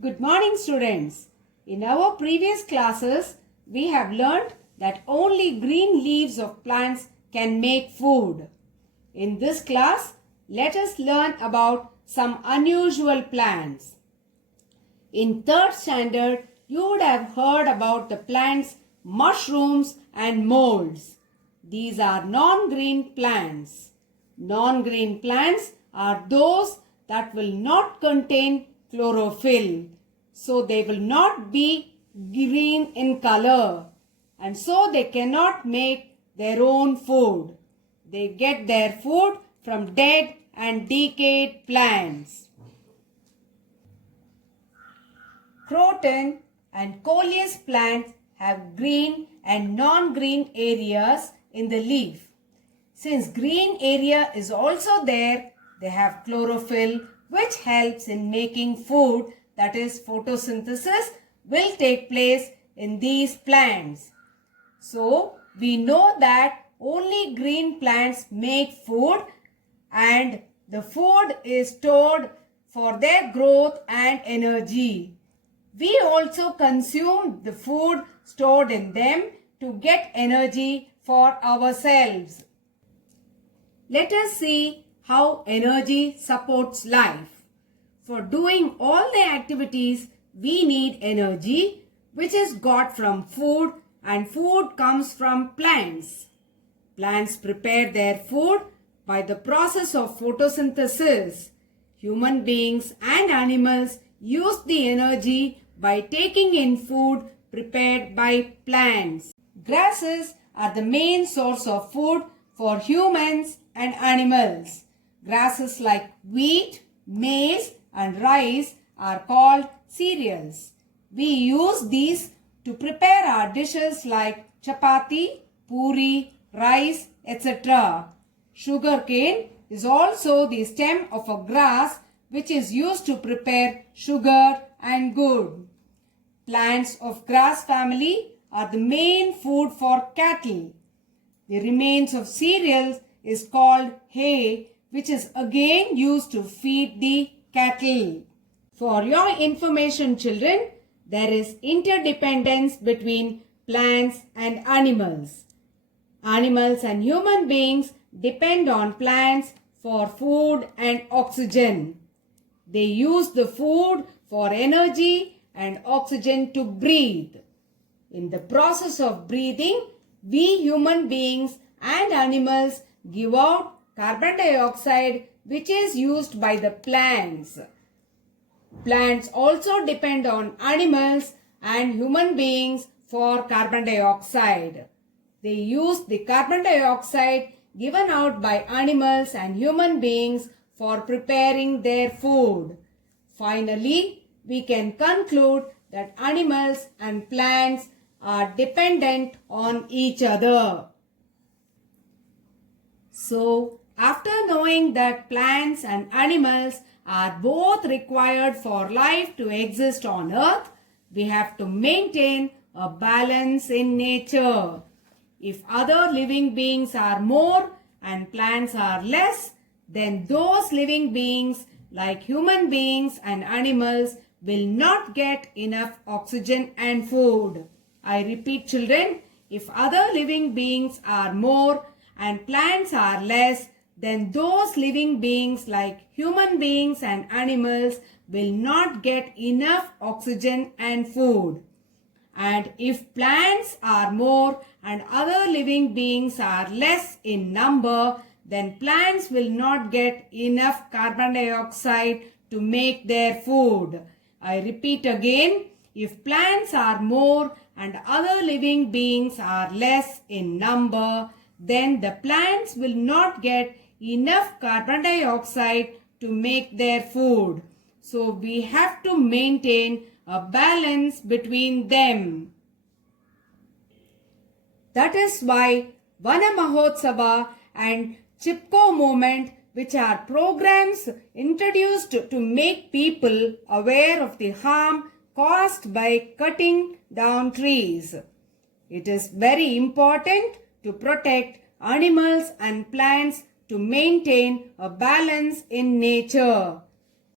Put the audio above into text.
Good morning, students. In our previous classes, we have learnt that only green leaves of plants can make food. In this class, let us learn about some unusual plants. In 3rd standard, you would have heard about the plants mushrooms and molds. These are non-green plants. Non-green plants are those that will not contain chlorophyll. So they will not be green in color, and so they cannot make their own food. They get their food from dead and decayed plants. Croton and coleus plants have green and non-green areas in the leaf. Since green area is also there, they have chlorophyll which helps in making food, that is photosynthesis will take place in these plants. So we know that only green plants make food and the food is stored for their growth and energy. We also consume the food stored in them to get energy for ourselves. Let us see how energy supports life. For doing all the activities, we need energy which is got from food, and food comes from plants. Plants prepare their food by the process of photosynthesis. Human beings and animals use the energy by taking in food prepared by plants. Grasses are the main source of food for humans and animals. Grasses like wheat, maize and rice are called cereals. We use these to prepare our dishes like chapati, puri, rice, etc. Sugarcane is also the stem of a grass which is used to prepare sugar and gur. Plants of grass family are the main food for cattle. The remains of cereals is called hay, which is again used to feed the cattle. For your information, children, there is interdependence between plants and animals. Animals and human beings depend on plants for food and oxygen. They use the food for energy and oxygen to breathe. In the process of breathing, we human beings and animals give out carbon dioxide which is used by the plants. Plants also depend on animals and human beings for carbon dioxide. They use the carbon dioxide given out by animals and human beings for preparing their food. Finally, we can conclude that animals and plants are dependent on each other. So, after knowing that plants and animals are both required for life to exist on earth, we have to maintain a balance in nature. If other living beings are more and plants are less, then those living beings like human beings and animals will not get enough oxygen and food. I repeat, children, if other living beings are more and plants are less, then those living beings like human beings and animals will not get enough oxygen and food. And if plants are more and other living beings are less in number, then plants will not get enough carbon dioxide to make their food. I repeat again, if plants are more and other living beings are less in number, then the plants will not get enough carbon dioxide to make their food. So we have to maintain a balance between them. That is why Vana Mahotsava and Chipko movement, which are programs introduced to make people aware of the harm caused by cutting down trees. It is very important to protect animals and plants to maintain a balance in nature.